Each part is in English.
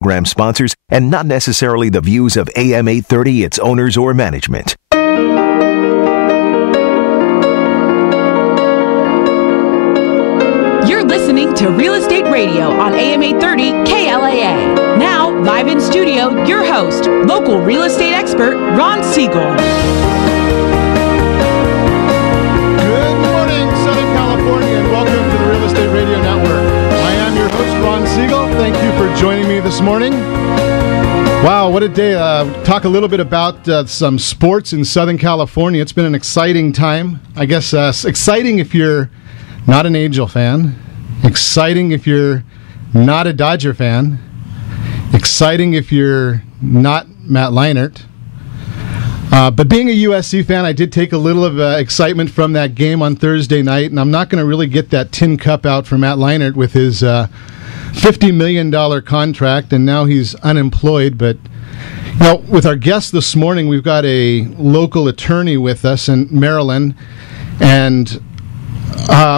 program sponsors, and not necessarily the views of AM 830, its owners, or management. You're listening to Real Estate Radio on AM 830 KLAA. Now, live in studio, your host, local real estate expert, Ron Siegel. Good morning, Southern California, and welcome to the Real Estate Radio Network. I am your host, Ron Siegel. Thank you for joining me this morning. Wow, what a day. Talk a little bit about some sports in Southern California. It's been an exciting time. I guess exciting if you're not an Angel fan. Exciting if you're not a Dodger fan. Exciting if you're not Matt Leinart. But being a USC fan, I did take a little of excitement from that game on Thursday night, and I'm not going to really get that tin cup out for Matt Leinart with his $50 million contract, and now he's unemployed. But you know, with our guest this morning, we've got a local attorney with us in Maryland, and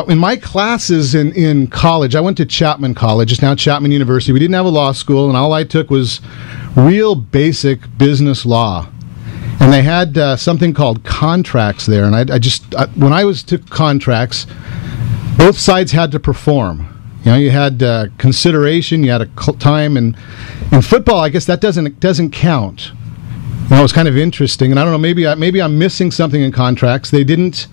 in my classes in college, I went to Chapman College. It's now Chapman University. We didn't have a law school, and all I took was real basic business law. And they had something called contracts there. And I when I took contracts, both sides had to perform. You know, you had consideration, you had a time, and in football, I guess that doesn't count. You know, it's kind of interesting, and I don't know, maybe I'm missing something in contracts. They didn't.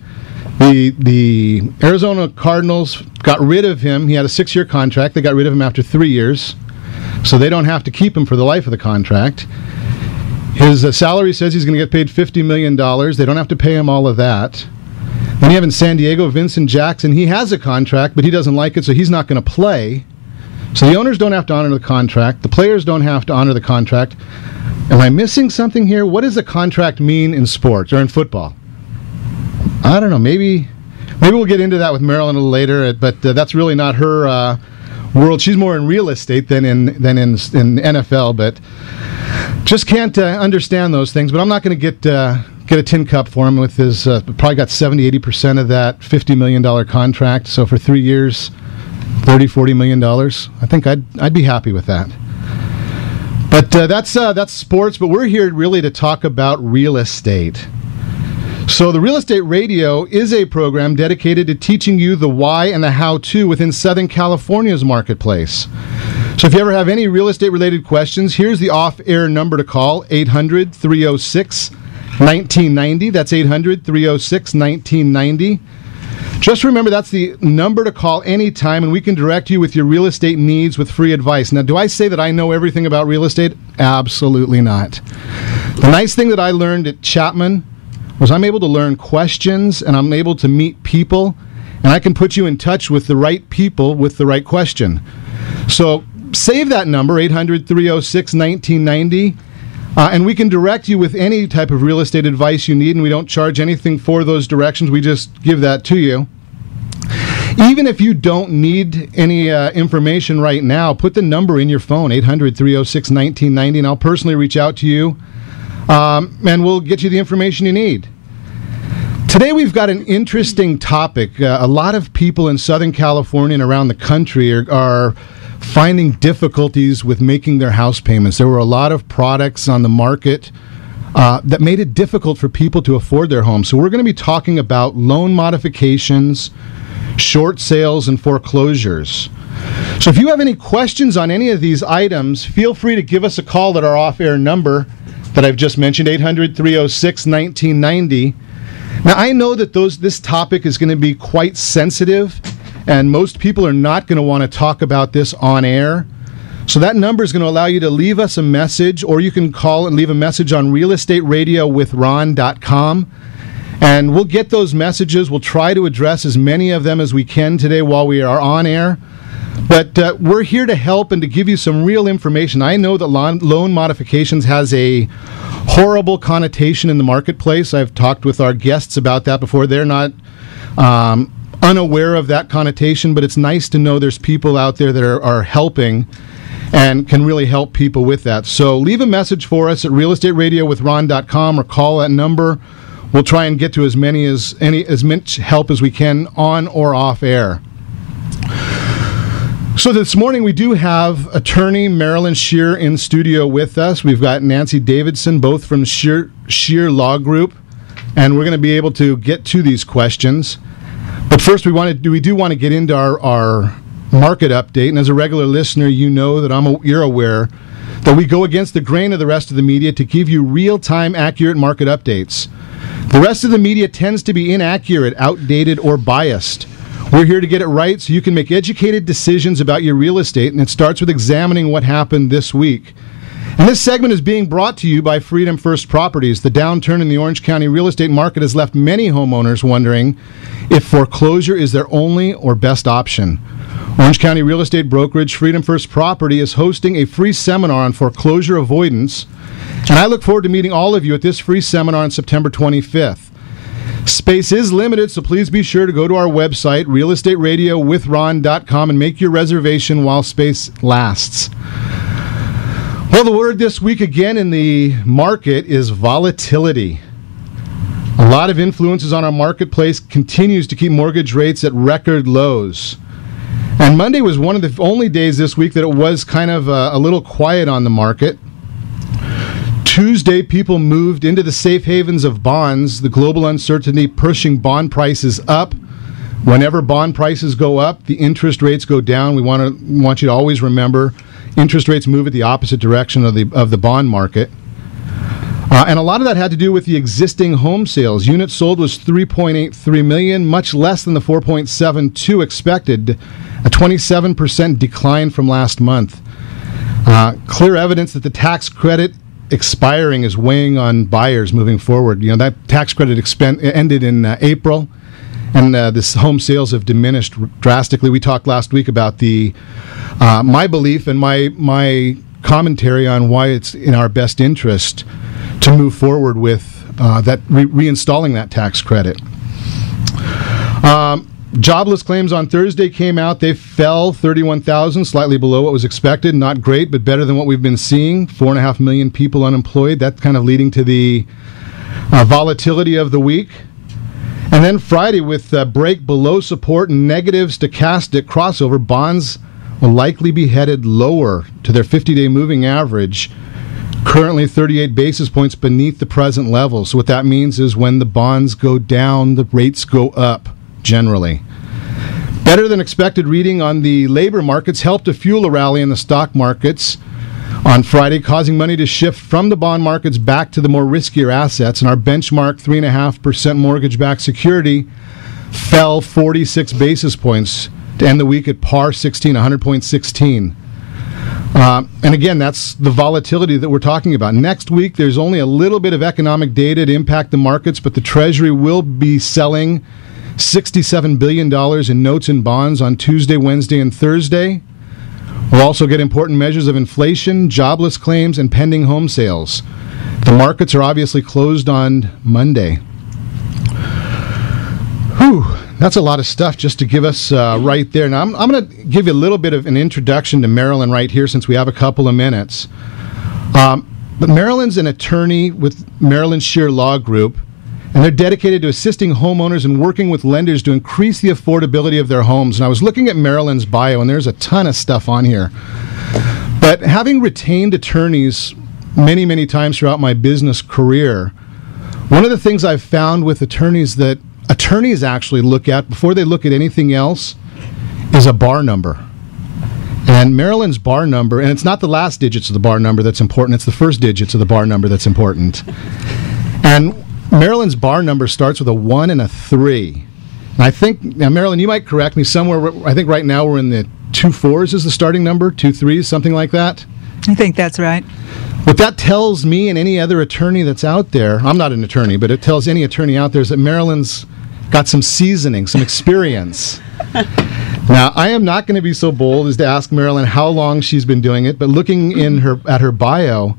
The Arizona Cardinals got rid of him. He had a 6-year contract. They got rid of him after 3 years, so they don't have to keep him for the life of the contract. His salary says he's going to get paid $50 million. They don't have to pay him all of that. Then you have in San Diego, Vincent Jackson. He has a contract, but he doesn't like it, so he's not going to play. So the owners don't have to honor the contract. The players don't have to honor the contract. Am I missing something here? What does a contract mean in sports or in football? I don't know. Maybe we'll get into that with Marilyn a little later, but that's really not her world. She's more in real estate than in NFL, but just can't understand those things. But I'm not going to get a tin cup for him with his probably got 70-80% of that $50 million contract. So for 3 years, $30-40 million. I think I'd be happy with that. But that's sports. But we're here really to talk about real estate. So the Real Estate Radio is a program dedicated to teaching you the why and the how-to within Southern California's marketplace. So if you ever have any real estate-related questions, here's the off-air number to call, 800-306-1990. That's 800-306-1990. Just remember, that's the number to call anytime, and we can direct you with your real estate needs with free advice. Now, do I say that I know everything about real estate? Absolutely not. The nice thing that I learned at Chapman was I'm able to learn questions, and I'm able to meet people, and I can put you in touch with the right people with the right question. So save that number, 800-306-1990, and we can direct you with any type of real estate advice you need, and we don't charge anything for those directions. We just give that to you. Even if you don't need any information right now, put the number in your phone, 800-306-1990, and I'll personally reach out to you, and we'll get you the information you need. Today we've got an interesting topic. A lot of people in Southern California and around the country are finding difficulties with making their house payments. There were a lot of products on the market that made it difficult for people to afford their homes. So we're going to be talking about loan modifications, short sales, and foreclosures. So if you have any questions on any of these items, feel free to give us a call at our off-air number that I've just mentioned, 800-306-1990. Now, I know that this topic is going to be quite sensitive, and most people are not going to want to talk about this on air. So that number is going to allow you to leave us a message, or you can call and leave a message on realestateradio.com, and we'll get those messages. We'll try to address as many of them as we can today while we are on air. But we're here to help and to give you some real information. I know that loan modifications has a horrible connotation in the marketplace. I've talked with our guests about that before. They're not unaware of that connotation, but it's nice to know there's people out there that are helping and can really help people with that. So leave a message for us at realestateradio.com or call that number. We'll try and get to as much help as we can on or off air. So this morning we do have attorney Marilyn Scheer in studio with us. We've got Nancy Davidson, both from Scheer Law Group, and we're going to be able to get to these questions. But first, we do want to get into our market update. And as a regular listener, you know that you're aware that we go against the grain of the rest of the media to give you real-time, accurate market updates. The rest of the media tends to be inaccurate, outdated, or biased. We're here to get it right so you can make educated decisions about your real estate, and it starts with examining what happened this week. And this segment is being brought to you by Freedom First Properties. The downturn in the Orange County real estate market has left many homeowners wondering if foreclosure is their only or best option. Orange County real estate brokerage Freedom First Property is hosting a free seminar on foreclosure avoidance, and I look forward to meeting all of you at this free seminar on September 25th. Space is limited, so please be sure to go to our website, realestateradio.com, and make your reservation while space lasts. Well, the word this week again in the market is volatility. A lot of influences on our marketplace continues to keep mortgage rates at record lows. And Monday was one of the only days this week that it was kind of a little quiet on the market. Tuesday, people moved into the safe havens of bonds, the global uncertainty pushing bond prices up. Whenever bond prices go up, the interest rates go down. We want you to always remember, interest rates move at the opposite direction of the bond market. And a lot of that had to do with the existing home sales. Units sold was 3.83 million, much less than the 4.72 expected, a 27% decline from last month. Clear evidence that the tax credit expiring is weighing on buyers moving forward. You know, that tax credit ended in April, and this home sales have diminished drastically. We talked last week about my belief and my commentary on why it's in our best interest to move forward with reinstalling that tax credit. Jobless claims on Thursday came out. They fell 31,000, slightly below what was expected. Not great, but better than what we've been seeing. 4.5 million people unemployed. That's kind of leading to the volatility of the week. And then Friday, with break below support and negative stochastic crossover, bonds will likely be headed lower to their 50-day moving average, currently 38 basis points beneath the present level. So what that means is when the bonds go down, the rates go up. Generally. Better than expected reading on the labor markets helped to fuel a rally in the stock markets on Friday, causing money to shift from the bond markets back to the more riskier assets. And our benchmark 3.5% mortgage-backed security fell 46 basis points to end the week at par 100.16. And again, that's the volatility that we're talking about. Next week, there's only a little bit of economic data to impact the markets, but the Treasury will be selling $67 billion in notes and bonds on Tuesday, Wednesday, and Thursday. We'll also get important measures of inflation, jobless claims, and pending home sales. The markets are obviously closed on Monday. Whew, that's a lot of stuff just to give us right there. Now, I'm going to give you a little bit of an introduction to Marilyn right here since we have a couple of minutes. But Marilyn's an attorney with Marilyn Scheer Law Group, and they're dedicated to assisting homeowners and working with lenders to increase the affordability of their homes. And I was looking at Marilyn's bio, and there's a ton of stuff on here. But having retained attorneys many, many times throughout my business career, one of the things I've found with attorneys that attorneys actually look at before they look at anything else is a bar number. And Marilyn's bar number, and it's not the last digits of the bar number that's important, it's the first digits of the bar number that's important. And Marilyn's bar number starts with a 1 and a 3. And I think, now Marilyn, you might correct me somewhere, I think right now we're in the 2 4s is the starting number, 2 3s, something like that. I think that's right. What that tells me and any other attorney that's out there, I'm not an attorney, but it tells any attorney out there is that Marilyn's got some seasoning, some experience. Now, I am not going to be so bold as to ask Marilyn how long she's been doing it, but looking at her bio,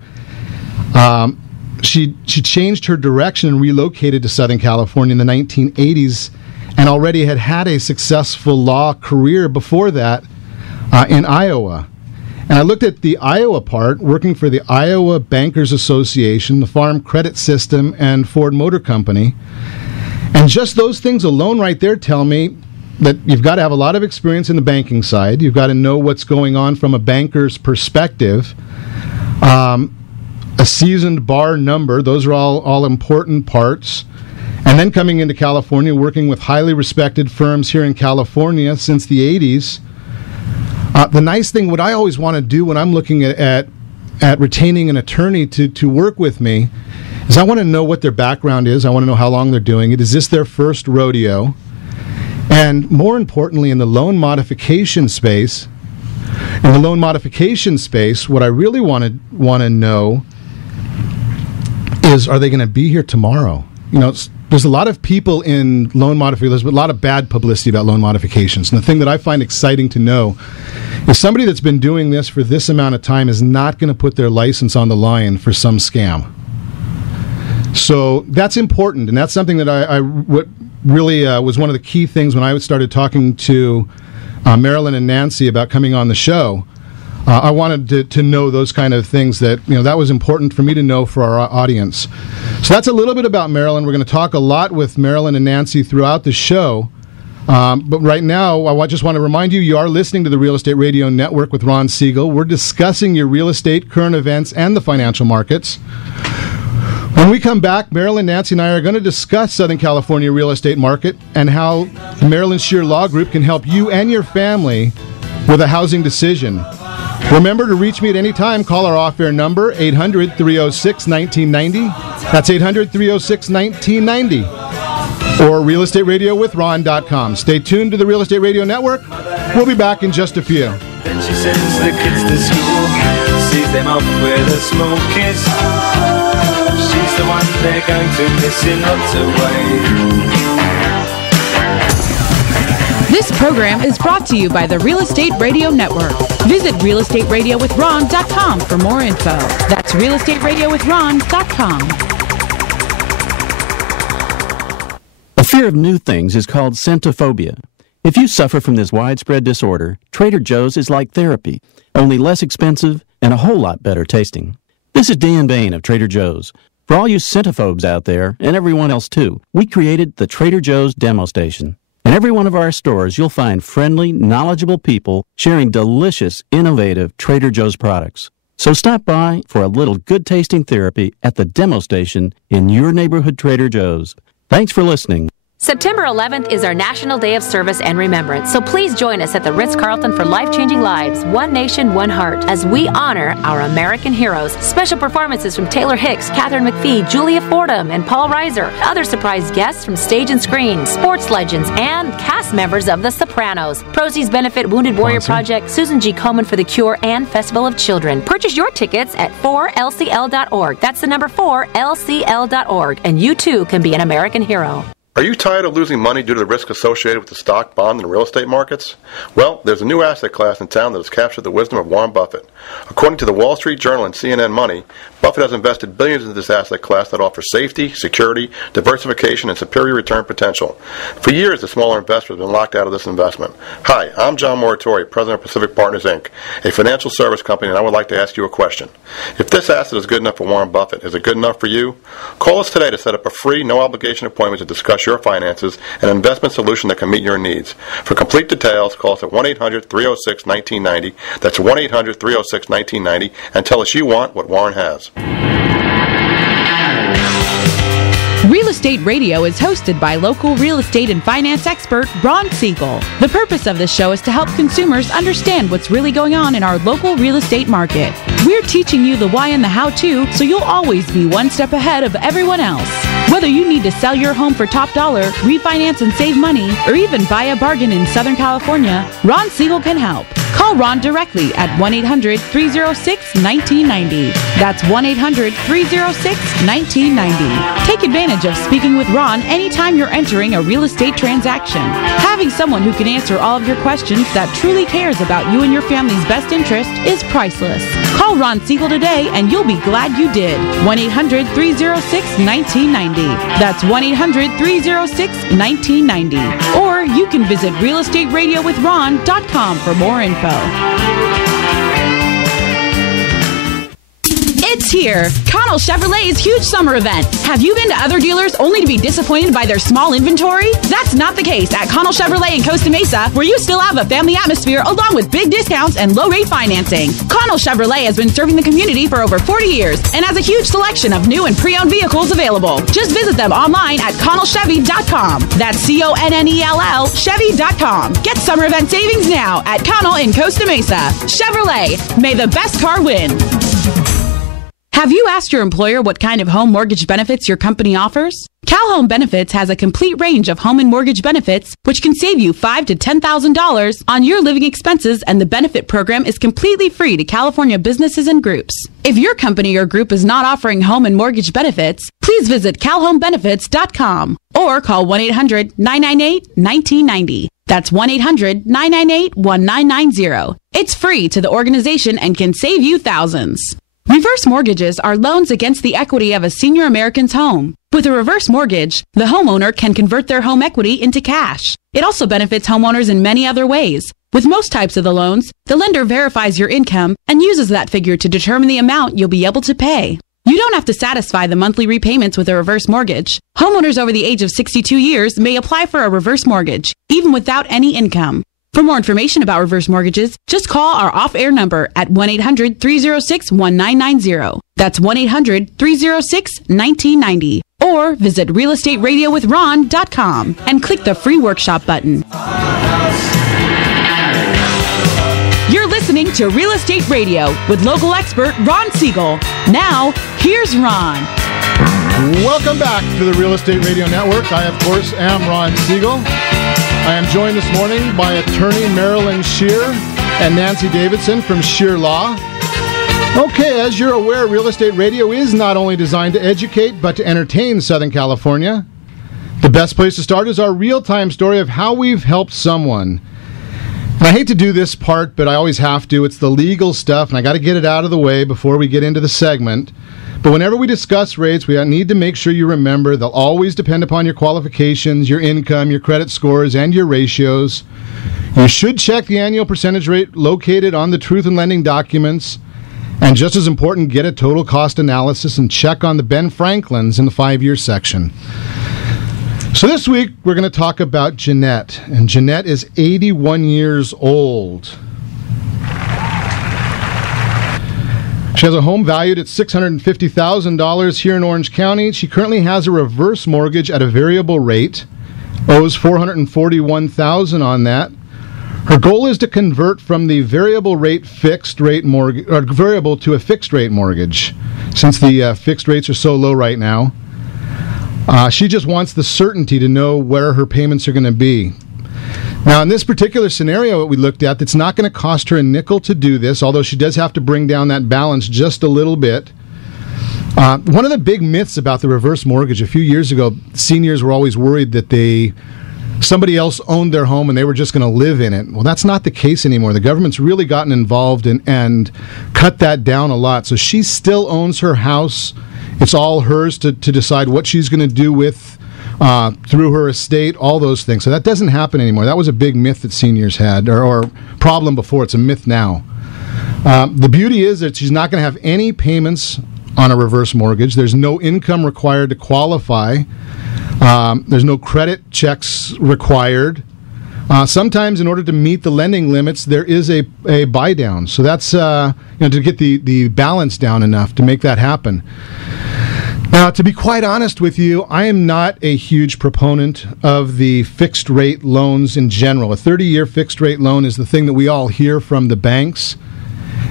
she changed her direction and relocated to Southern California in the 1980s and already had a successful law career before that in Iowa. And I looked at the Iowa part, working for the Iowa Bankers Association, the Farm Credit System, and Ford Motor Company. And just those things alone right there tell me that you've got to have a lot of experience in the banking side. You've got to know what's going on from a banker's perspective. A seasoned bar number, those are all important parts. And then coming into California, working with highly respected firms here in California since the 80s. The nice thing, what I always want to do when I'm looking at retaining an attorney to work with me, is I want to know what their background is. I want to know how long they're doing it. Is this their first rodeo? And more importantly, in the loan modification space, what I really want to know is, are they going to be here tomorrow? You know, there's a lot of people in loan modifications, there's a lot of bad publicity about loan modifications. And the thing that I find exciting to know is somebody that's been doing this for this amount of time is not going to put their license on the line for some scam. So that's important, and that's something that what really was one of the key things when I started talking to Marilyn and Nancy about coming on the show. I wanted to know those kind of things that, that was important for me to know for our audience. So that's a little bit about Marilyn. We're going to talk a lot with Marilyn and Nancy throughout the show. But right now, I just want to remind you, you are listening to the Real Estate Radio Network with Ron Siegel. We're discussing your real estate, current events, and the financial markets. When we come back, Marilyn, Nancy, and I are going to discuss Southern California real estate market and how the Marilyn Scheer Law Group can help you and your family with a housing decision. Remember to reach me at any time. Call our off-air number, 800-306-1990. That's 800-306-1990. Or realestateradio.com. Stay tuned to the Real Estate Radio Network. We'll be back in just a few. Then she sends the kids to school, sees them off with a small kiss. She's the one they're going to miss in lots of ways. This program is brought to you by the Real Estate Radio Network. Visit realestateradio.com for more info. That's realestateradio.com. A fear of new things is called centophobia. If you suffer from this widespread disorder, Trader Joe's is like therapy, only less expensive and a whole lot better tasting. This is Dan Bain of Trader Joe's. For all you centophobes out there, and everyone else too, we created the Trader Joe's Demo Station. In every one of our stores, you'll find friendly, knowledgeable people sharing delicious, innovative Trader Joe's products. So stop by for a little good-tasting therapy at the Demo Station in your neighborhood Trader Joe's. Thanks for listening. September 11th is our National Day of Service and Remembrance, so please join us at the Ritz-Carlton for Life-Changing Lives, One Nation, One Heart, as we honor our American heroes. Special performances from Taylor Hicks, Catherine McPhee, Julia Fordham, and Paul Reiser. Other surprise guests from stage and screen, sports legends, and cast members of The Sopranos. Proceeds benefit Wounded Warrior Project, Susan G. Komen for the Cure, and Festival of Children. Purchase your tickets at 4lcl.org. That's the number 4lcl.org, and you too can be an American hero. Are you tired of losing money due to the risk associated with the stock, bond, and real estate markets? Well, there's a new asset class in town that has captured the wisdom of Warren Buffett. According to the Wall Street Journal and CNN Money, Buffett has invested billions into this asset class that offers safety, security, diversification, and superior return potential. For years, the smaller investors have been locked out of this investment. Hi, I'm John Moratori, President of Pacific Partners, Inc., a financial service company, and I would like to ask you a question. If this asset is good enough for Warren Buffett, is it good enough for you? Call us today to set up a free, no-obligation appointment to discuss your finances and an investment solution that can meet your needs. For complete details, call us at 1-800-306-1990. That's 1-800-306-1990, and tell us you want what Warren has. Real Estate Radio is hosted by local real estate and finance expert Ron Siegel. The purpose of this show is to help consumers understand what's really going on in our local real estate market. We're teaching you the why and the how-to, so you'll always be one step ahead of everyone else. Whether you need to sell your home for top dollar, refinance and save money, or even buy a bargain in Southern California, Ron Siegel can help. Call Ron directly at 1-800-306-1990. That's 1-800-306-1990. Take advantage of speaking with Ron anytime you're entering a real estate transaction. Having someone who can answer all of your questions that truly cares about you and your family's best interest is priceless. Call Ron Siegel today and you'll be glad you did. 1-800-306-1990. That's 1-800-306-1990. Or you can visit realestateradio.com for more info. It's It's here. Connell Chevrolet's huge summer event. Have you been to other dealers only to be disappointed by their small inventory? That's not the case at Connell Chevrolet in Costa Mesa, where you still have a family atmosphere along with big discounts and low-rate financing. Connell Chevrolet has been serving the community for over 40 years and has a huge selection of new and pre-owned vehicles available. Just visit them online at ConnellChevy.com. That's CONNELL Chevy.com. Get summer event savings now at Connell in Costa Mesa. Chevrolet, may the best car win. Have you asked your employer what kind of home mortgage benefits your company offers? Cal Home Benefits has a complete range of home and mortgage benefits, which can save you $5,000 to $10,000 on your living expenses, and the benefit program is completely free to California businesses and groups. If your company or group is not offering home and mortgage benefits, please visit calhomebenefits.com or call 1-800-998-1990. That's 1-800-998-1990. It's free to the organization and can save you thousands. Reverse mortgages are loans against the equity of a senior American's home. With a reverse mortgage, the homeowner can convert their home equity into cash. It also benefits homeowners in many other ways. With most types of the loans, the lender verifies your income and uses that figure to determine the amount you'll be able to pay. You don't have to satisfy the monthly repayments with a reverse mortgage. Homeowners over the age of 62 years may apply for a reverse mortgage, even without any income. For more information about reverse mortgages, just call our off-air number at 1-800-306-1990. That's 1-800-306-1990. Or visit realestatewithron.com and click the free workshop button. You're listening to Real Estate Radio with local expert Ron Siegel. Now, here's Ron. Welcome back to the Real Estate Radio Network. I, of course, am Ron Siegel. I am joined this morning by attorney Marilyn Scheer and Nancy Davidson from Scheer Law. Okay, as you're aware, Real Estate Radio is not only designed to educate, but to entertain Southern California. The best place to start is our real-time story of how we've helped someone. And I hate to do this part, but I always have to. It's the legal stuff, and I got to get it out of the way before we get into the segment. But whenever we discuss rates, we need to make sure you remember they'll always depend upon your qualifications, your income, your credit scores, and your ratios. You should check the annual percentage rate located on the Truth in Lending documents. And just as important, get a total cost analysis and check on the Ben Franklins in the 5-year section. So this week, we're going to talk about Jeanette. And Jeanette is 81 years old. She has a home valued at $650,000 here in Orange County. She currently has a reverse mortgage at a variable rate, owes $441,000 on that. Her goal is to convert from the variable to a fixed rate mortgage, since the fixed rates are so low right now. She just wants the certainty to know where her payments are going to be. Now, in this particular scenario that we looked at, it's not going to cost her a nickel to do this, although she does have to bring down that balance just a little bit. One of the big myths about the reverse mortgage, a few years ago, seniors were always worried that somebody else owned their home and they were just going to live in it. Well, that's not the case anymore. The government's really gotten involved and cut that down a lot. So she still owns her house. It's all hers to decide what she's going to do with through her estate, all those things. So that doesn't happen anymore. That was a big myth that seniors had, or problem before. It's a myth now. The beauty is that she's not going to have any payments on a reverse mortgage. There's no income required to qualify. There's no credit checks required. Sometimes, in order to meet the lending limits, there is a buy down. So that's to get the balance down enough to make that happen. Now, to be quite honest with you, I am not a huge proponent of the fixed rate loans in general. A 30-year fixed rate loan is the thing that we all hear from the banks.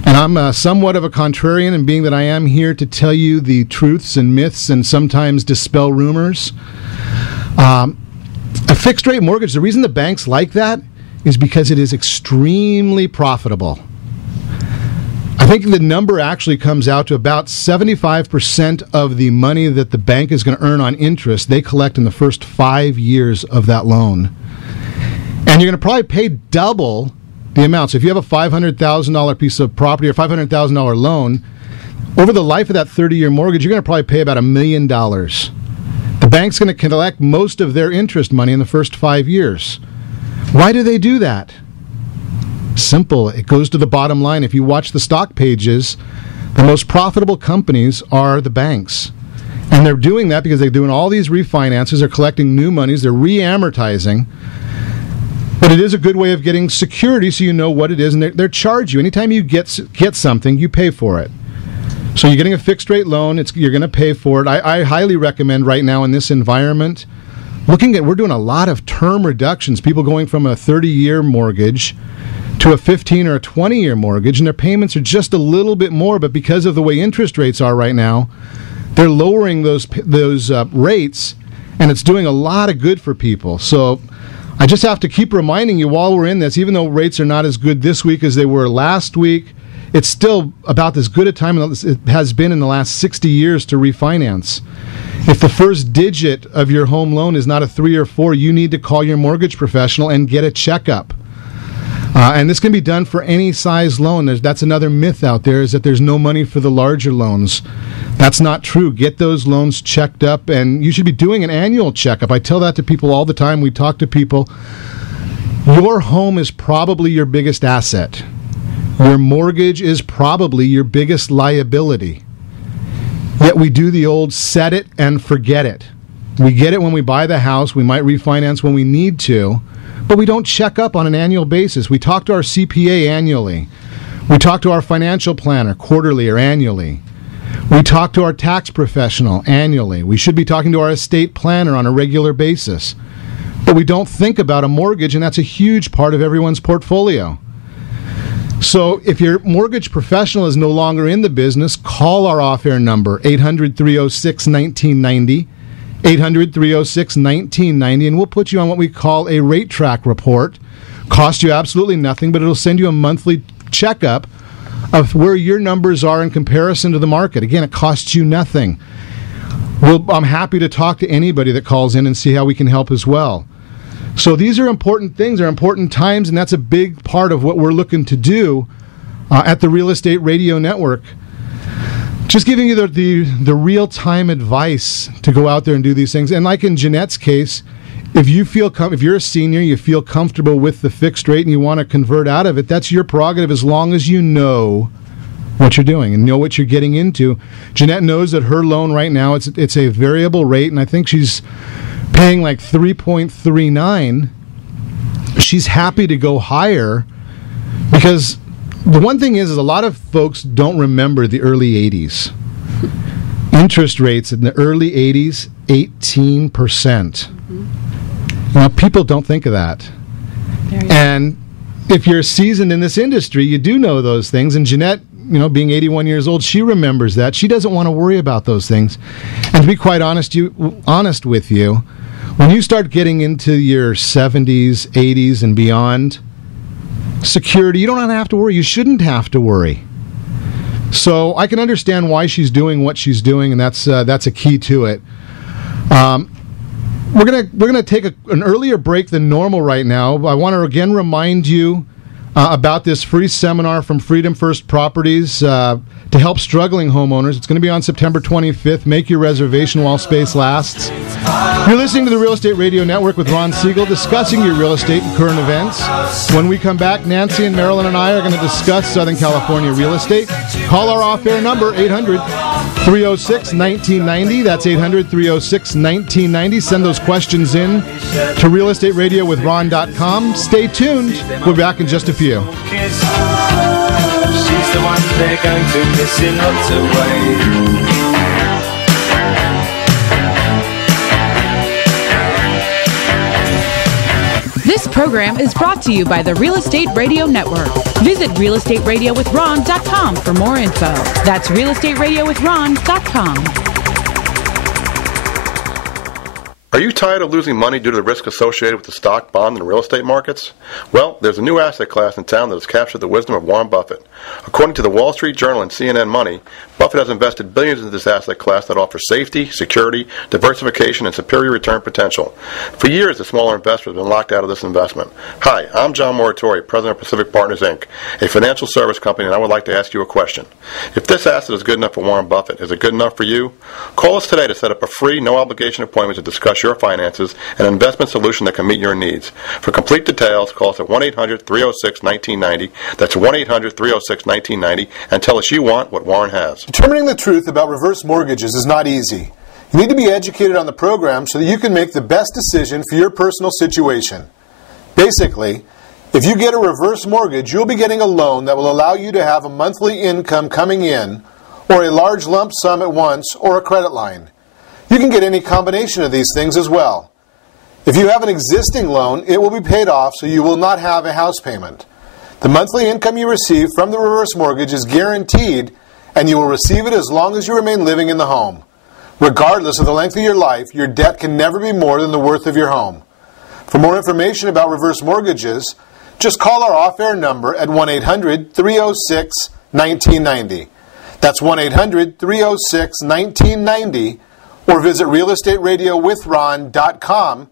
And I'm somewhat of a contrarian in being that I am here to tell you the truths and myths and sometimes dispel rumors. A fixed rate mortgage, the reason the banks like that is because it is extremely profitable. I think the number actually comes out to about 75% of the money that the bank is going to earn on interest, they collect in the first 5 years of that loan. And you're going to probably pay double the amount. So if you have a $500,000 piece of property or $500,000 loan, over the life of that 30-year mortgage, you're going to probably pay about $1 million. The bank's going to collect most of their interest money in the first 5 years. Why do they do that? Simple. It goes to the bottom line. If you watch the stock pages, The most profitable companies are the banks. And they're doing that because they're doing all these refinances, they're collecting new monies, they're re-amortizing. But it is a good way of getting security so you know what it is, and they're charge you. Anytime you get something, you pay for it. So you're getting a fixed rate loan, you're going to pay for it. I highly recommend right now in this environment, we're doing a lot of term reductions, people going from a 30-year mortgage to a 15 or a 20-year mortgage, and their payments are just a little bit more, but because of the way interest rates are right now, they're lowering those rates, and it's doing a lot of good for people. So I just have to keep reminding you while we're in this, even though rates are not as good this week as they were last week, it's still about as good a time as it has been in the last 60 years to refinance. If the first digit of your home loan is not a 3 or 4, you need to call your mortgage professional and get a checkup. And this can be done for any size loan. That's another myth out there, is that there's no money for the larger loans. That's not true. Get those loans checked up, and you should be doing an annual checkup. I tell that to people all the time. We talk to people. Your home is probably your biggest asset. Your mortgage is probably your biggest liability. Yet we do the old set it and forget it. We get it when we buy the house. We might refinance when we need to, but we don't check up on an annual basis. We talk to our CPA annually. We talk to our financial planner quarterly or annually. We talk to our tax professional annually. We should be talking to our estate planner on a regular basis. But we don't think about a mortgage, and that's a huge part of everyone's portfolio. So if your mortgage professional is no longer in the business, call our off-air number, 800-306-1990, 800-306-1990, and we'll put you on what we call a rate track report. Cost you absolutely nothing, but it'll send you a monthly checkup of where your numbers are in comparison to the market. Again, it costs you nothing. I'm happy to talk to anybody that calls in and see how we can help as well. So these are important things, they're important times, and that's a big part of what we're looking to do at the Real Estate Radio Network. Just giving you the real-time advice to go out there and do these things. And like in Jeanette's case, if you're a senior, you feel comfortable with the fixed rate and you want to convert out of it, that's your prerogative as long as you know what you're doing and know what you're getting into. Jeanette knows that her loan right now, it's a variable rate, and I think she's paying like 3.39. She's happy to go higher because the one thing is a lot of folks don't remember the early 80s. Interest rates in the early 80s, 18%. Now, people don't think of that. And if you're seasoned in this industry, you do know those things. And Jeanette, being 81 years old, she remembers that. She doesn't want to worry about those things. And to be quite honest with you, when you start getting into your 70s, 80s, and beyond, security, you don't have to worry. You shouldn't have to worry. So I can understand why she's doing what she's doing, and that's a key to it. We're gonna take an earlier break than normal right now. I want to again remind you about this free seminar from Freedom First Properties to help struggling homeowners. It's going to be on September 25th. Make your reservation while space lasts. You're listening to the Real Estate Radio Network with Ron Siegel, discussing your real estate and current events. When we come back, Nancy and Marilyn and I are going to discuss Southern California real estate. Call our off-air number, 800-306-1990. That's 800-306-1990. Send those questions in to realestateradio.com. Stay tuned. We'll be back in just a few. She's the one they're going to miss in lots of ways. This program is brought to you by the Real Estate Radio Network. Visit realestateradio.com for more info. That's realestateradio.com. Are you tired of losing money due to the risk associated with the stock, bond, and real estate markets? Well, there's a new asset class in town that has captured the wisdom of Warren Buffett. According to the Wall Street Journal and CNN Money, Buffett has invested billions into this asset class that offers safety, security, diversification, and superior return potential. For years, the smaller investors have been locked out of this investment. Hi, I'm John Moratori, President of Pacific Partners, Inc., a financial service company, and I would like to ask you a question. If this asset is good enough for Warren Buffett, is it good enough for you? Call us today to set up a free, no-obligation appointment to discuss your secure finances and an investment solution that can meet your needs. For complete details, call us at 1-800-306-1990. That's 1-800-306-1990, and tell us you want what Warren has. Determining the truth about reverse mortgages is not easy. You need to be educated on the program so that you can make the best decision for your personal situation. Basically, if you get a reverse mortgage, you'll be getting a loan that will allow you to have a monthly income coming in, or a large lump sum at once, or a credit line. You can get any combination of these things as well. If you have an existing loan, it will be paid off so you will not have a house payment. The monthly income you receive from the reverse mortgage is guaranteed, and you will receive it as long as you remain living in the home. Regardless of the length of your life, your debt can never be more than the worth of your home. For more information about reverse mortgages, just call our off-air number at 1-800-306-1990. That's 1-800-306-1990, or visit realestateradio.com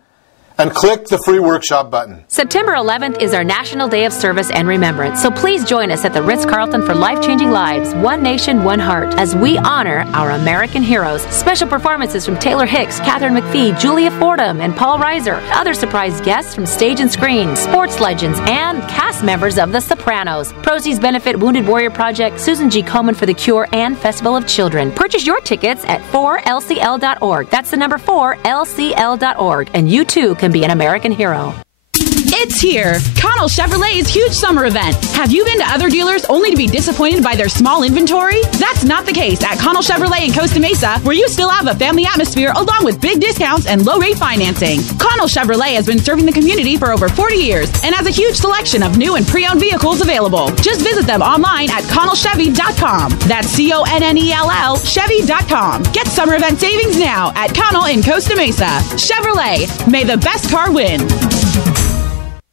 and click the free workshop button. September 11th is our National Day of Service and Remembrance, so please join us at the Ritz-Carlton for life-changing lives, one nation, one heart, as we honor our American heroes. Special performances from Taylor Hicks, Catherine McPhee, Julia Fordham, and Paul Reiser. Other surprise guests from stage and screen, sports legends, and cast members of The Sopranos. Proceeds benefit Wounded Warrior Project, Susan G. Komen for the Cure, and Festival of Children. Purchase your tickets at 4lcl.org. That's the number 4lcl.org, and you too can be an American hero. It's here! Connell Chevrolet's huge summer event. Have you been to other dealers only to be disappointed by their small inventory? That's not the case at Connell Chevrolet in Costa Mesa, where you still have a family atmosphere along with big discounts and low-rate financing. Connell Chevrolet has been serving the community for over 40 years and has a huge selection of new and pre-owned vehicles available. Just visit them online at ConnellChevy.com. That's CONNELL Chevy.com. Get summer event savings now at Connell in Costa Mesa. Chevrolet, may the best car win.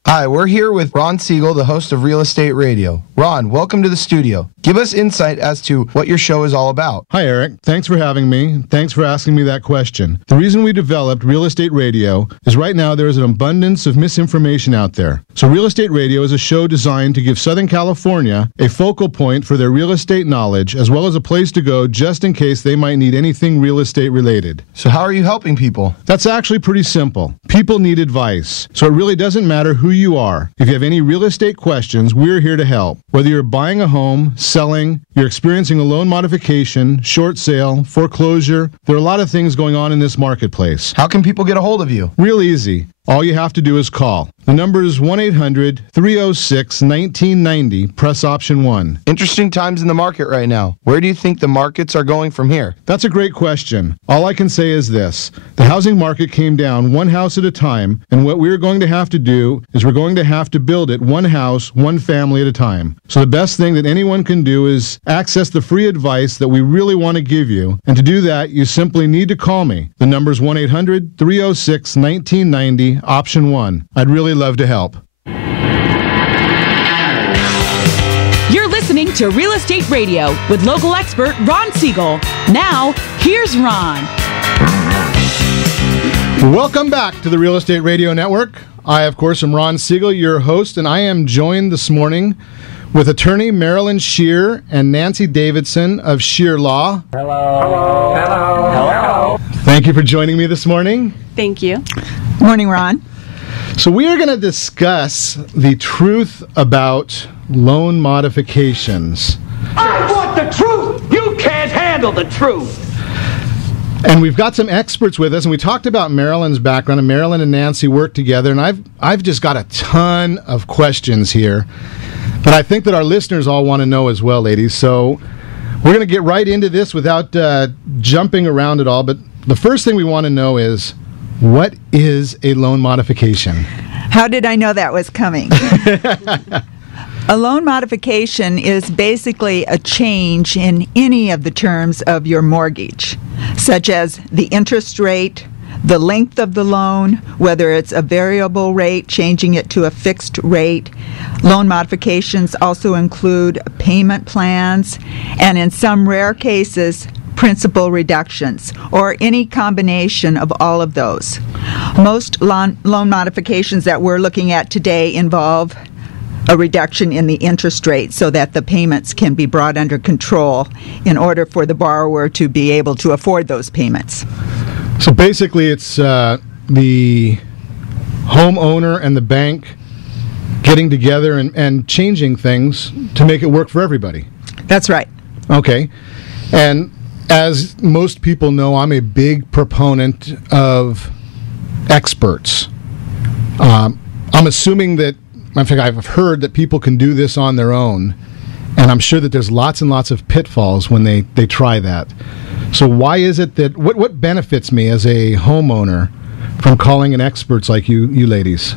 Hi, we're here with Ron Siegel, the host of Real Estate Radio. Ron, welcome to the studio. Give us insight as to what your show is all about. Hi, Eric. Thanks for having me. Thanks for asking me that question. The reason we developed Real Estate Radio is right now there is an abundance of misinformation out there. So Real Estate Radio is a show designed to give Southern California a focal point for their real estate knowledge, as well as a place to go just in case they might need anything real estate related. So how are you helping people? That's actually pretty simple. People need advice. So it really doesn't matter who you are. If you have any real estate questions, we're here to help. Whether you're buying a home, selling, you're experiencing a loan modification, short sale, foreclosure, there are a lot of things going on in this marketplace. How can people get a hold of you? Real easy. All you have to do is call. The number is 1-800-306-1990, press option 1. Interesting times in the market right now. Where do you think the markets are going from here? That's a great question. All I can say is this. The housing market came down one house at a time, and what we're going to have to do is we're going to have to build it one house, one family at a time. So the best thing that anyone can do is access the free advice that we really want to give you. And to do that, you simply need to call me. The number is 1-800-306-1990, option 1. I'd really love to help. You're listening to Real Estate Radio with local expert Ron Siegel. Now, here's Ron. Welcome back to the Real Estate Radio Network. I, of course, am Ron Siegel, your host, and I am joined this morning with attorney Marilyn Scheer and Nancy Davidson of Scheer Law. Hello. Hello. Hello. Thank you for joining me this morning. Thank you. Morning, Ron. So we are going to discuss the truth about loan modifications. I want the truth. You can't handle the truth. And we've got some experts with us, and we talked about Marilyn's background, and Marilyn and Nancy work together, and I've just got a ton of questions here. But I think that our listeners all want to know as well, ladies. So we're going to get right into this without jumping around at all. But the first thing we want to know is, what is a loan modification? How did I know that was coming? A loan modification is basically a change in any of the terms of your mortgage, such as the interest rate, the length of the loan, whether it's a variable rate, changing it to a fixed rate. Loan modifications also include payment plans, and in some rare cases, principal reductions, or any combination of all of those. Most loan modifications that we're looking at today involve a reduction in the interest rate so that the payments can be brought under control in order for the borrower to be able to afford those payments. So basically it's the homeowner and the bank getting together and changing things to make it work for everybody. That's right. Okay. And as most people know, I'm a big proponent of experts. I'm assuming that, in fact, I've heard that people can do this on their own, and I'm sure that there's lots and lots of pitfalls when they try that. So why is it that, what benefits me as a homeowner from calling in experts like you ladies?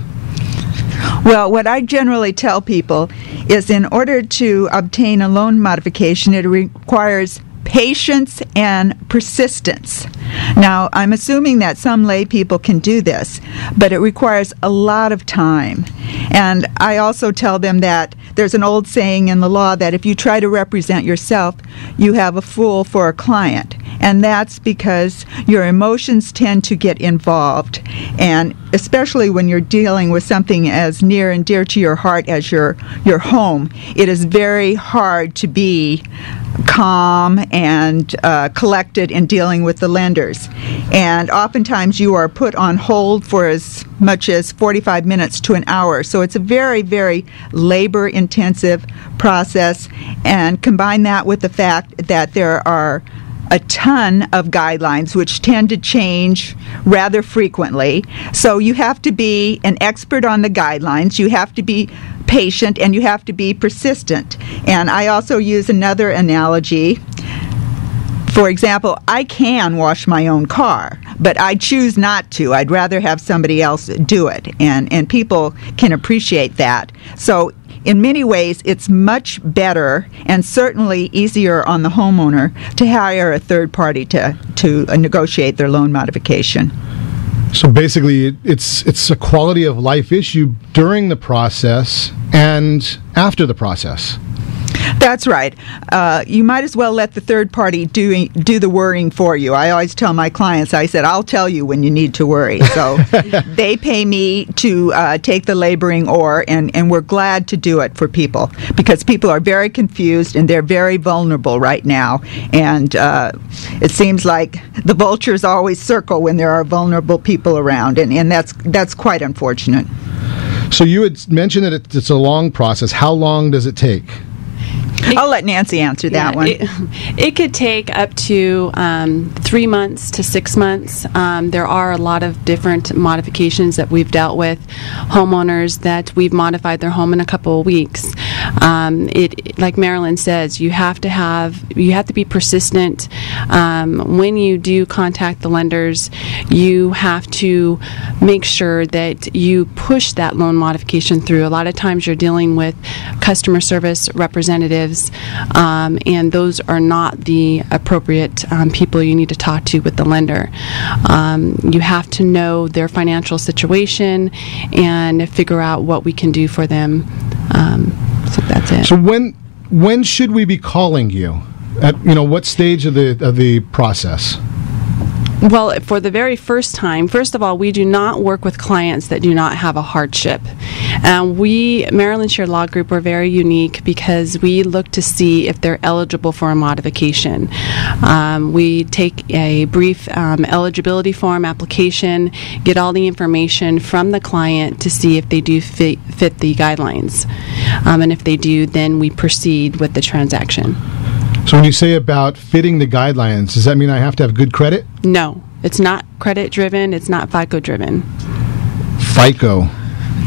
Well, what I generally tell people is in order to obtain a loan modification, it requires patience and persistence. Now, I'm assuming that some lay people can do this, but it requires a lot of time. And I also tell them that there's an old saying in the law that if you try to represent yourself, you have a fool for a client. And that's because your emotions tend to get involved. And especially when you're dealing with something as near and dear to your heart as your home, it is very hard to be calm and collected in dealing with the lenders. And oftentimes you are put on hold for as much as 45 minutes to an hour. So it's a very, very labor-intensive process. And combine that with the fact that there are a ton of guidelines which tend to change rather frequently. So you have to be an expert on the guidelines, you have to be patient, and you have to be persistent. And I also use another analogy. For example, I can wash my own car, but I choose not to. I'd rather have somebody else do it, and people can appreciate that. So in many ways, it's much better and certainly easier on the homeowner to hire a third party to negotiate their loan modification. So basically, it's a quality of life issue during the process and after the process. That's right. You might as well let the third party do the worrying for you. I always tell my clients, I said, I'll tell you when you need to worry. So they pay me to take the laboring oar, and we're glad to do it for people because people are very confused and they're very vulnerable right now. And it seems like the vultures always circle when there are vulnerable people around, and that's quite unfortunate. So you had mentioned that it's a long process. How long does it take? I'll let Nancy answer that one. It could take up to 3 months to 6 months. There are a lot of different modifications that we've dealt with. Homeowners that we've modified their home in a couple of weeks. Like Marilyn says, you have to be persistent. When you do contact the lenders, you have to make sure that you push that loan modification through. A lot of times you're dealing with customer service representatives, and those are not the appropriate people you need to talk to with the lender. You have to know their financial situation and figure out what we can do for them. So that's it. So when should we be calling you? At what stage of the process? Well, for the very first time, first of all, we do not work with clients that do not have a hardship. We, Marilyn Scheer Law Group, are very unique because we look to see if they're eligible for a modification. We take a brief eligibility form application, get all the information from the client to see if they do fit the guidelines. And if they do, then we proceed with the transaction. So when you say about fitting the guidelines, does that mean I have to have good credit? No, it's not credit-driven. It's not FICO-driven. FICO.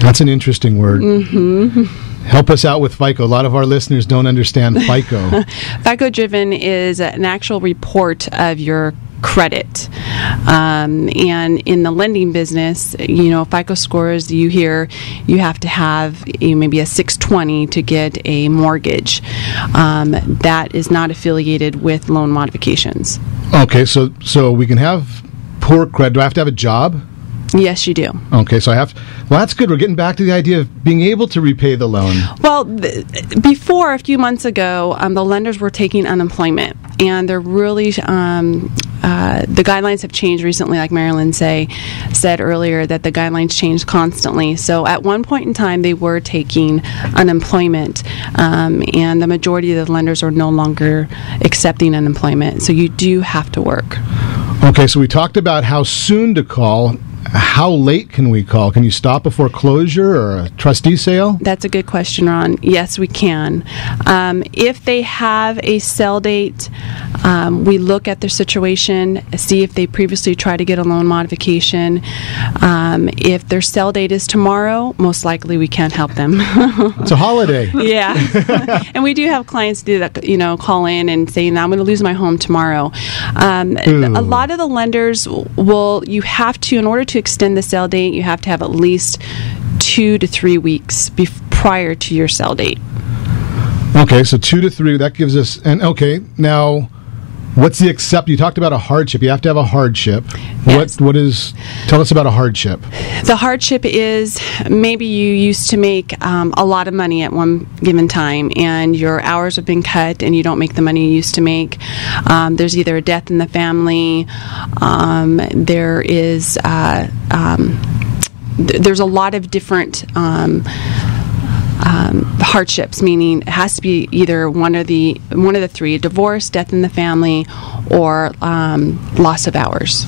That's an interesting word. Mm-hmm. Help us out with FICO. A lot of our listeners don't understand FICO. FICO-driven is an actual report of your credit. And in the lending business, FICO scores, you hear you have to have maybe a 620 to get a mortgage. That is not affiliated with loan modifications. Okay, so we can have poor credit. Do I have to have a job? Yes, you do. Okay, so well, that's good. We're getting back to the idea of being able to repay the loan. Well, before, a few months ago, the lenders were taking unemployment, and they're really, the guidelines have changed recently, like Marilyn said earlier, that the guidelines change constantly. So at one point in time, they were taking unemployment, and the majority of the lenders are no longer accepting unemployment. So you do have to work. Okay, so we talked about how soon to call. how late can we call? Can you stop before closure or a trustee sale? That's a good question, Ron. Yes, we can. If they have a sell date, we look at their situation, see if they previously tried to get a loan modification. If their sell date is tomorrow, most likely we can't help them. It's a holiday. Yeah. And we do have clients do that, call in and say, I'm going to lose my home tomorrow. A lot of the lenders in order to extend the sell date, you have to have at least 2 to 3 weeks prior to your sell date. Okay, so 2 to 3, that gives us, now what's the accept? You talked about a hardship. You have to have a hardship. Yes. Tell us about a hardship. The hardship is maybe you used to make a lot of money at one given time and your hours have been cut and you don't make the money you used to make. There's either a death in the family, there is there's a lot of different hardships, meaning it has to be either one of the three: divorce, death in the family, or loss of hours.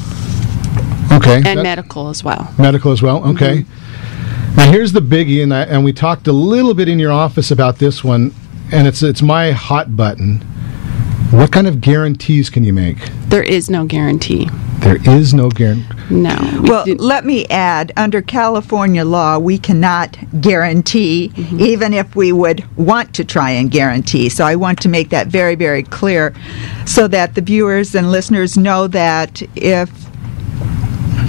Okay. And medical as well. Medical as well. Okay. Mm-hmm. Now here's the biggie, and we talked a little bit in your office about this one, and it's my hot button. What kind of guarantees can you make? There is no guarantee. There is no guarantee? No. Well, let me add, under California law, we cannot guarantee, even if we would want to try and guarantee. So I want to make that very, very clear so that the viewers and listeners know that if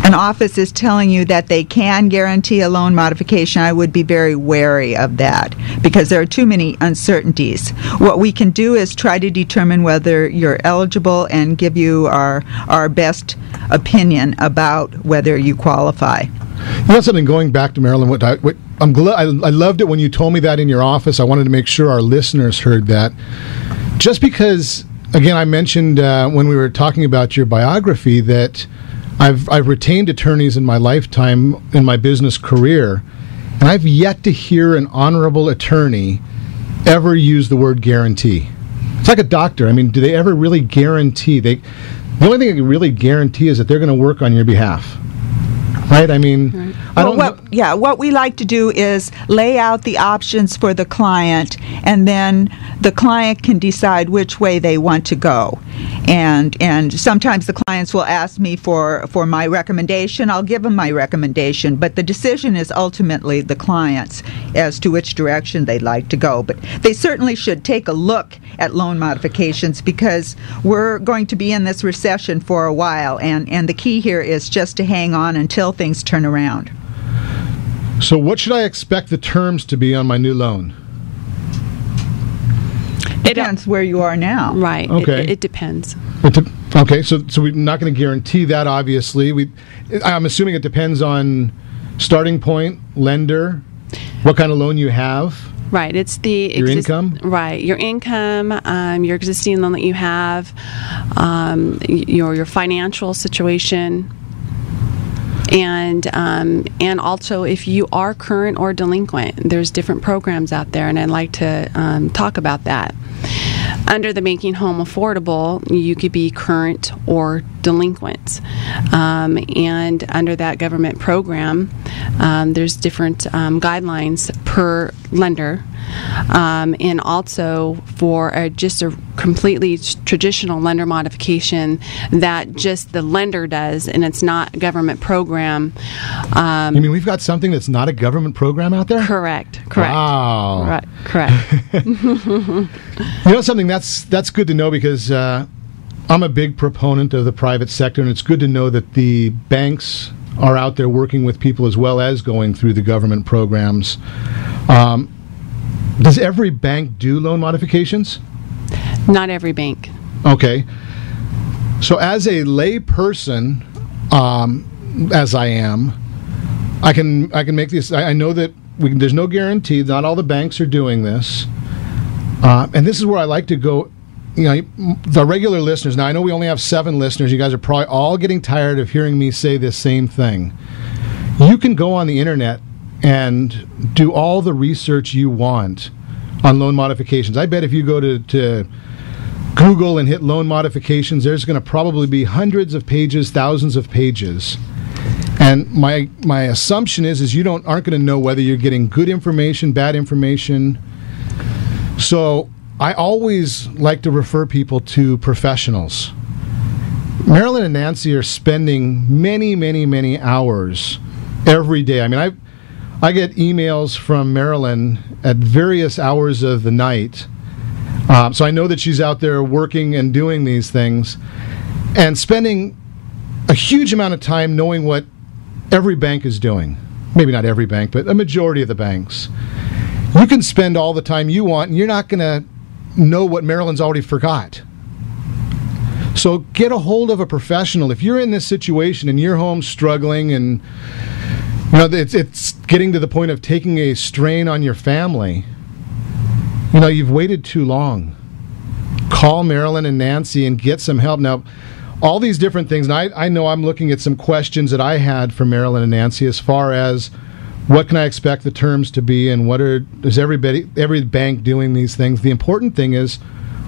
an office is telling you that they can guarantee a loan modification, I would be very wary of that because there are too many uncertainties. What we can do is try to determine whether you're eligible and give you our best opinion about whether you qualify. You know something, going back to Marilyn, I'm glad, I loved it when you told me that in your office. I wanted to make sure our listeners heard that. Just because, again, I mentioned when we were talking about your biography that I've retained attorneys in my lifetime in my business career, and I've yet to hear an honorable attorney ever use the word guarantee. It's like a doctor. I mean, do they ever really guarantee? The only thing they can really guarantee is that they're going to work on your behalf. Right? I mean, right. What we like to do is lay out the options for the client, and then the client can decide which way they want to go. And sometimes the clients will ask me for my recommendation. I'll give them my recommendation, but the decision is ultimately the client's as to which direction they'd like to go. But they certainly should take a look at loan modifications because we're going to be in this recession for a while, and the key here is just to hang on until things turn around. So what should I expect the terms to be on my new loan? It depends where you are now. Right. Okay. It depends. Okay, so we're not going to guarantee that, obviously. I'm assuming it depends on starting point, lender, what kind of loan you have. Right. It's your income? Right. Your income, your existing loan that you have, your financial situation. And also if you are current or delinquent, there's different programs out there, and I'd like to talk about that. Under the Making Home Affordable, you could be current or delinquent. And under that government program, there's different guidelines per lender. And also for just a completely traditional lender modification that just the lender does, and it's not a government program. You mean we've got something that's not a government program out there? Correct. Wow. Right. Correct. You know something, that's good to know because I'm a big proponent of the private sector, and it's good to know that the banks are out there working with people as well as going through the government programs. Does every bank do loan modifications? Not every bank. Okay. So as a lay person, as I am, I can make this. I know that there's no guarantee. Not all the banks are doing this. And this is where I like to go. You know, the regular listeners, now I know we only have 7 listeners. You guys are probably all getting tired of hearing me say this same thing. You can go on the internet and do all the research you want on loan modifications. I bet if you go to Google and hit loan modifications, there's going to probably be hundreds of pages, thousands of pages. And my assumption is you aren't going to know whether you're getting good information, bad information. So I always like to refer people to professionals. Marilyn and Nancy are spending many, many, many hours every day. I mean, I get emails from Marilyn at various hours of the night. So I know that she's out there working and doing these things and spending a huge amount of time knowing what every bank is doing. Maybe not every bank, but a majority of the banks. You can spend all the time you want, and you're not going to know what Marilyn's already forgot. So get a hold of a professional. If you're in this situation and you're home struggling and it's getting to the point of taking a strain on your family, you've waited too long. Call Marilyn and Nancy and get some help. Now, all these different things, and I know I'm looking at some questions that I had for Marilyn and Nancy as far as what can I expect the terms to be and is every bank doing these things. The important thing is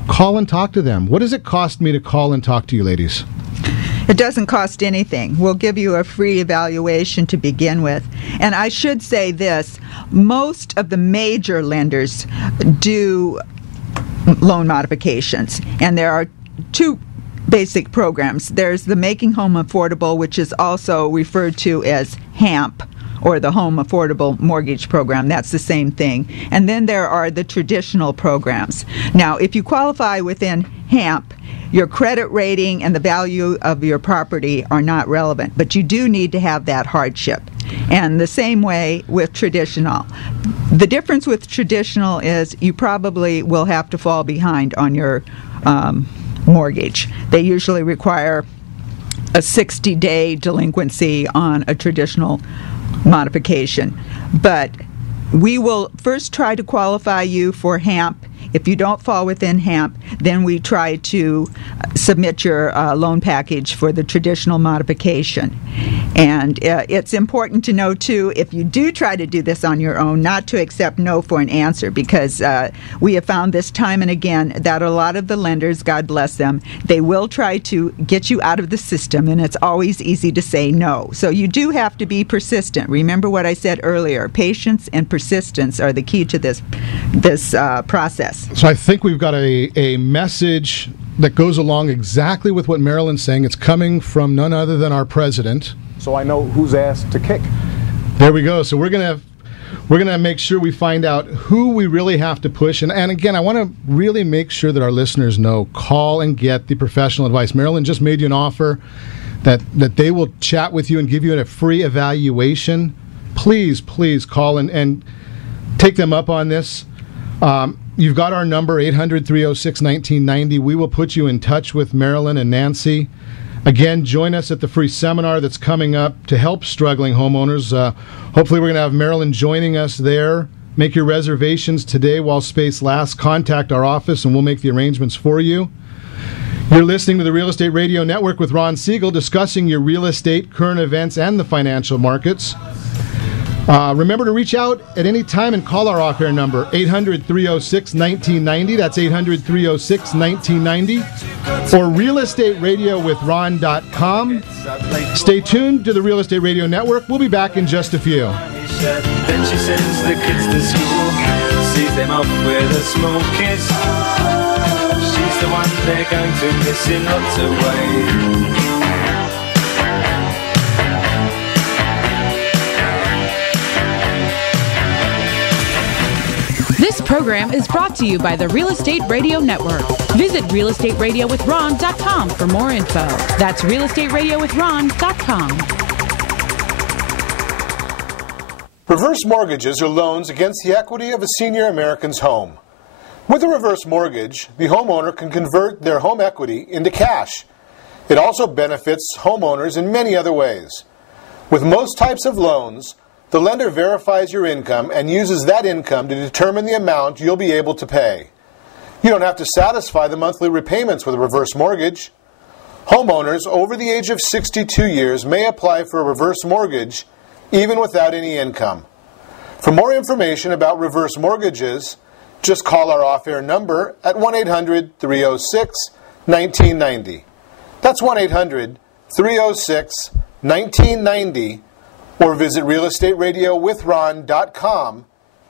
call and talk to them. What does it cost me to call and talk to you ladies? It doesn't cost anything. We'll give you a free evaluation to begin with. And I should say this, most of the major lenders do loan modifications, and there are two basic programs. There's the Making Home Affordable, which is also referred to as HAMP, or the Home Affordable Mortgage Program. That's the same thing. And then there are the traditional programs. Now, if you qualify within HAMP, your credit rating and the value of your property are not relevant, but you do need to have that hardship. And the same way with traditional. The difference with traditional is you probably will have to fall behind on your mortgage. They usually require a 60-day delinquency on a traditional modification. But we will first try to qualify you for HAMP. If you don't fall within HAMP, then we try to submit your loan package for the traditional modification. And it's important to know, too, if you do try to do this on your own, not to accept no for an answer, because we have found this time and again that a lot of the lenders, God bless them, they will try to get you out of the system, and it's always easy to say no. So you do have to be persistent. Remember what I said earlier. Patience and persistence are the key to this process. So I think we've got a message that goes along exactly with what Marilyn's saying. It's coming from none other than our president. So I know whose ass to kick. There we go. So we're gonna make sure we find out who we really have to push. And again, I want to really make sure that our listeners know, call and get the professional advice. Marilyn just made you an offer that they will chat with you and give you a free evaluation. Please call and take them up on this. You've got our number, 800-306-1990. We will put you in touch with Marilyn and Nancy. Again, join us at the free seminar that's coming up to help struggling homeowners. Hopefully we're going to have Marilyn joining us there. Make your reservations today while space lasts. Contact our office and we'll make the arrangements for you. You're listening to the Real Estate Radio Network with Ron Siegel, discussing your real estate, current events, and the financial markets. Remember to reach out at any time and call our off-air number, 800-306-1990. That's 800-306-1990. Or realestateradio.com. Stay tuned to the Real Estate Radio Network. We'll be back in just a few. Then she sends the kids to school, sees them off with a small kiss. She's the one they're going to miss in lots of ways. This program is brought to you by the Real Estate Radio Network. Visit realestateradio.com for more info. That's realestateradio.com. Reverse mortgages are loans against the equity of a senior American's home. With a reverse mortgage, the homeowner can convert their home equity into cash. It also benefits homeowners in many other ways. With most types of loans, the lender verifies your income and uses that income to determine the amount you'll be able to pay. You don't have to satisfy the monthly repayments with a reverse mortgage. Homeowners over the age of 62 years may apply for a reverse mortgage even without any income. For more information about reverse mortgages, just call our off-air number at 1-800-306-1990. That's 1-800-306-1990 or visit realestateradio.com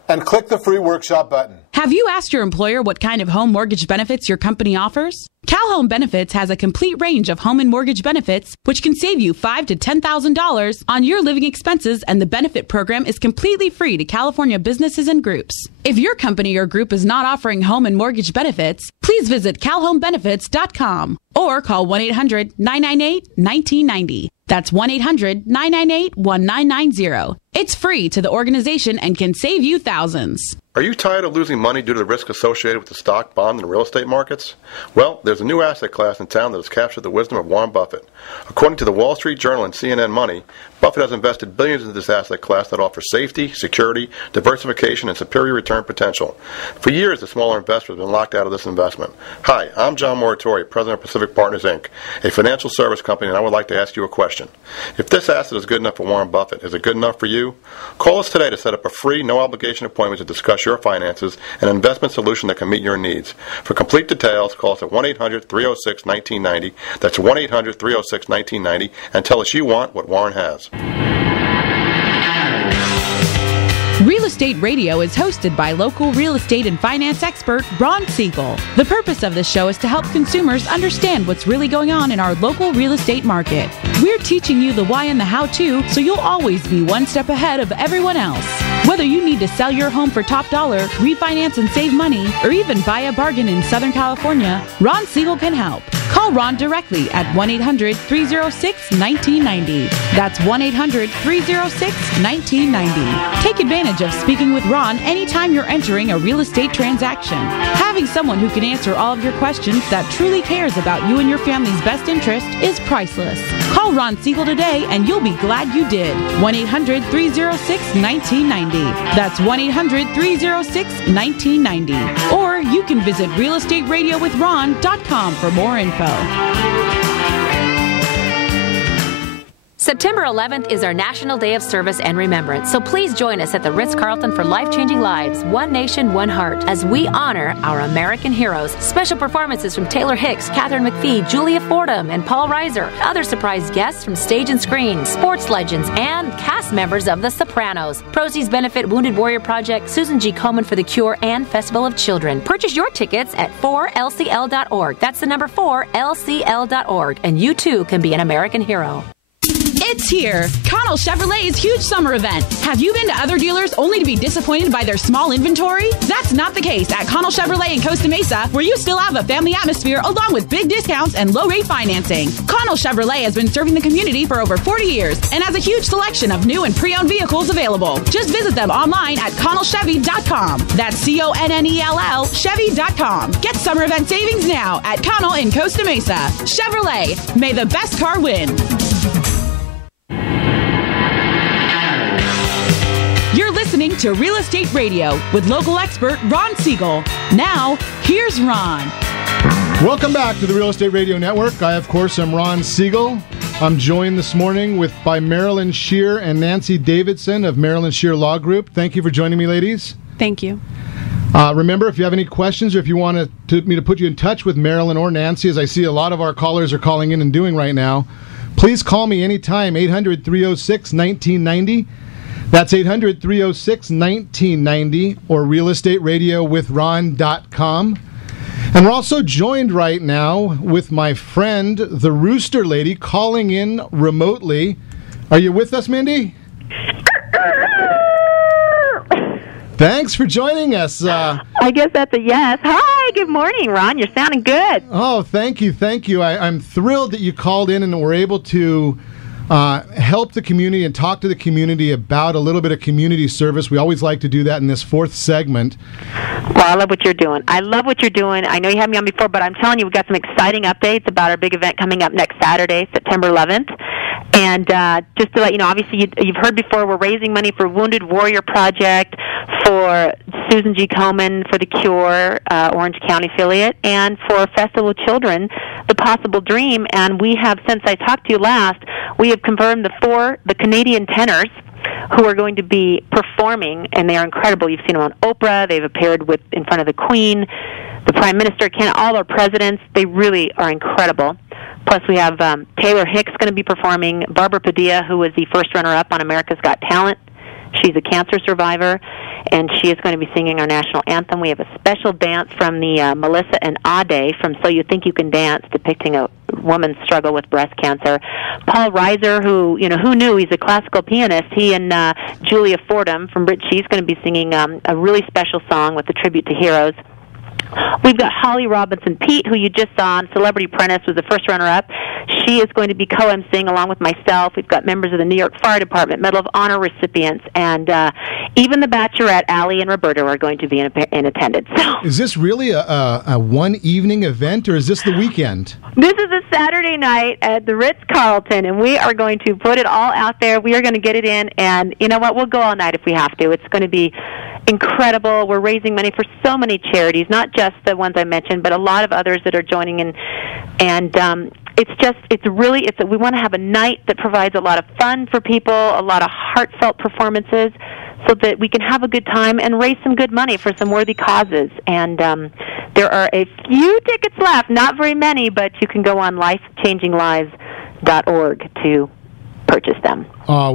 and click the free workshop button. Have you asked your employer what kind of home mortgage benefits your company offers? Cal Home Benefits has a complete range of home and mortgage benefits, which can save you $5,000 to $10,000 on your living expenses, and the benefit program is completely free to California businesses and groups. If your company or group is not offering home and mortgage benefits, please visit calhomebenefits.com or call 1-800-998-1990. That's 1-800-998-1990. It's free to the organization and can save you thousands. Are you tired of losing money due to the risk associated with the stock, bond, and real estate markets? Well, there's a new asset class in town that has captured the wisdom of Warren Buffett. According to the Wall Street Journal and CNN Money, Buffett has invested billions into this asset class that offers safety, security, diversification, and superior return potential. For years, the smaller investors have been locked out of this investment. Hi, I'm John Moratori, President of Pacific Partners, Inc., a financial service company, and I would like to ask you a question. If this asset is good enough for Warren Buffett, is it good enough for you? Call us today to set up a free, no-obligation appointment to discuss your finances and an investment solution that can meet your needs. For complete details, call us at 1-800-306-1990. That's 1-800-306-1990, and tell us you want what Warren has. Real Estate Radio is hosted by local real estate and finance expert Ron Siegel. The purpose of this show is to help consumers understand what's really going on in our local real estate market. We're teaching you the why and the how-to, so you'll always be one step ahead of everyone else. Whether you need to sell your home for top dollar, refinance and save money, or even buy a bargain in Southern California, Ron Siegel can help. Call Ron directly at 1-800-306-1990. That's 1-800-306-1990. Take advantage of speaking with Ron anytime you're entering a real estate transaction. Having someone who can answer all of your questions that truly cares about you and your family's best interest is priceless. Call Ron Siegel today and you'll be glad you did. 1-800-306-1990. That's 1-800-306-1990. Or you can visit realestatewithron.com for more info. September 11th is our National Day of Service and Remembrance, so please join us at the Ritz-Carlton for Life-Changing Lives, One Nation, One Heart, as we honor our American heroes. Special performances from Taylor Hicks, Catherine McPhee, Julia Fordham, and Paul Reiser. Other surprise guests from stage and screen, sports legends, and cast members of The Sopranos. Proceeds benefit Wounded Warrior Project, Susan G. Komen for the Cure, and Festival of Children. Purchase your tickets at 4lcl.org. That's the number 4lcl.org, and you too can be an American hero. It's here! Connell Chevrolet's huge summer event. Have you been to other dealers only to be disappointed by their small inventory? That's not the case at Connell Chevrolet in Costa Mesa, where you still have a family atmosphere along with big discounts and low-rate financing. Connell Chevrolet has been serving the community for over 40 years and has a huge selection of new and pre-owned vehicles available. Just visit them online at ConnellChevy.com. That's CONNELL Chevy.com. Get summer event savings now at Connell in Costa Mesa. Chevrolet, may the best car win. You're listening to Real Estate Radio with local expert Ron Siegel. Now, here's Ron. Welcome back to the Real Estate Radio Network. I, of course, am Ron Siegel. I'm joined this morning by Marilyn Scheer and Nancy Davidson of Marilyn Scheer Law Group. Thank you for joining me, ladies. Thank you. Remember, if you have any questions or if you want me to put you in touch with Marilyn or Nancy, as I see a lot of our callers are calling in and doing right now, please call me anytime, 800-306-1990. That's 800-306-1990 or realestatewithron.com. And we're also joined right now with my friend, the Rooster Lady, calling in remotely. Are you with us, Mindy? Thanks for joining us. I guess that's a yes. Hi, good morning, Ron. You're sounding good. Oh, thank you. I'm thrilled that you called in and were able to help the community and talk to the community about a little bit of community service. We always like to do that in this fourth segment. Well, I love what you're doing. I know you had me on before, but I'm telling you, we've got some exciting updates about our big event coming up next Saturday, September 11th. And just to let you know, obviously you've heard before, we're raising money for Wounded Warrior Project, for Susan G. Komen for the Cure, Orange County affiliate, and for Festival of Children, The Possible Dream. And we have, since I talked to you last, we have confirmed the Canadian tenors who are going to be performing, and they are incredible. You've seen them on Oprah. They've appeared in front of the Queen, the Prime Minister, all our presidents. They really are incredible. Plus, we have Taylor Hicks going to be performing. Barbara Padilla, who was the first runner-up on America's Got Talent. She's a cancer survivor, and she is going to be singing our national anthem. We have a special dance from the Melissa and Ade from So You Think You Can Dance, depicting a woman's struggle with breast cancer. Paul Reiser, who knew, he's a classical pianist. He and Julia Fordham from Brit She's going to be singing a really special song with a tribute to heroes. We've got Holly Robinson Pete, who you just saw on Celebrity Apprentice, was the first runner-up. She is going to be co-emceeing along with myself. We've got members of the New York Fire Department, Medal of Honor recipients, and even the Bachelorette, Allie and Roberta, are going to be in attendance. So, is this really a one-evening event, or is this the weekend? This is a Saturday night at the Ritz-Carlton, and we are going to put it all out there. We are going to get it in, and you know what? We'll go all night if we have to. It's going to be incredible. We're raising money for so many charities, not just the ones I mentioned, but a lot of others that are joining in. And we want to have a night that provides a lot of fun for people, a lot of heartfelt performances, so that we can have a good time and raise some good money for some worthy causes. And there are a few tickets left, not very many, but you can go on lifechanginglives.org to purchase them.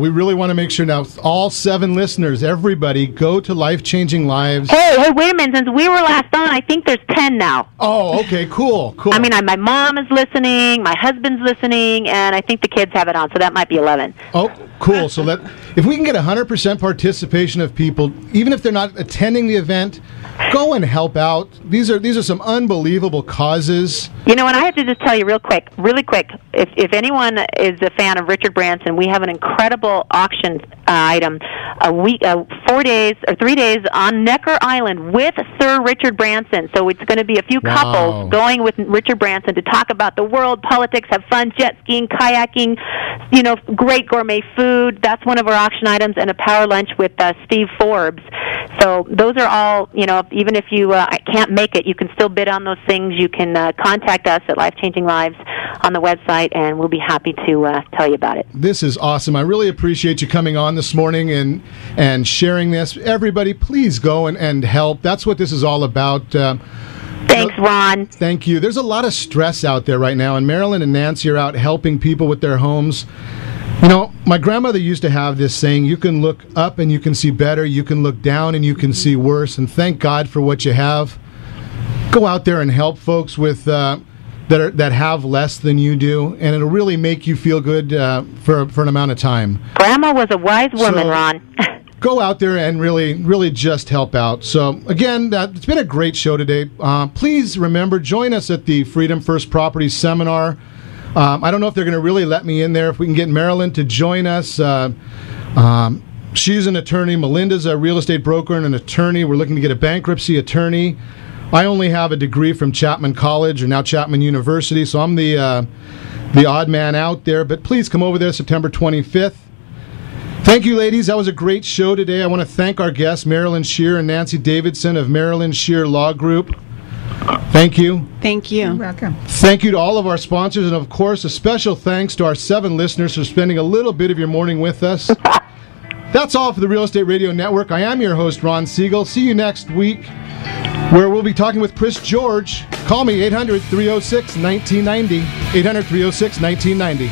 We really want to make sure now, all 7 listeners, everybody, go to Life Changing Lives. Hey, wait a minute. Since we were last on, I think there's 10 now. Oh, okay, cool. I mean, my mom is listening, my husband's listening, and I think the kids have it on, so that might be 11. Oh, cool. So if we can get 100% participation of people, even if they're not attending the event, go and help out. These are some unbelievable causes. And I have to just tell you really quick, if anyone is a fan of Richard Branson, we have an incredible auction item, 3 days on Necker Island with Sir Richard Branson. So it's going to be a few couples going with Richard Branson to talk about the world, politics, have fun, jet skiing, kayaking, great gourmet food. That's one of our auction items, and a power lunch with Steve Forbes. So those are all, even if you can't make it, you can still bid on those things. You can contact us at Life Changing Lives on the website, and we'll be happy to tell you about it. This is awesome. I really appreciate you coming on this morning and sharing this. Everybody, please go and help. That's what this is all about. Thanks, Ron. Thank you. There's a lot of stress out there right now, and Marilyn and Nancy are out helping people with their homes. My grandmother used to have this saying, you can look up and you can see better, you can look down and you can see worse, and thank God for what you have. Go out there and help folks with that have less than you do, and it'll really make you feel good for an amount of time. Grandma was a wise woman, Ron. Go out there and really just help out. So, again, it's been a great show today. Please remember, join us at the Freedom First Properties Seminar. I don't know if they're going to really let me in there. If we can get Marilyn to join us. She's an attorney. Melinda's a real estate broker and an attorney. We're looking to get a bankruptcy attorney. I only have a degree from Chapman College, or now Chapman University, so I'm the odd man out there. But please come over there September 25th. Thank you, ladies. That was a great show today. I want to thank our guests, Marilyn Scheer and Nancy Davidson of Marilyn Scheer Law Group. Thank you. Thank you. You're welcome. Thank you to all of our sponsors, and of course, a special thanks to our 7 listeners for spending a little bit of your morning with us. That's all for the Real Estate Radio Network. I am your host, Ron Siegel. See you next week, where we'll be talking with Chris George. Call me, 800-306-1990. 800-306-1990.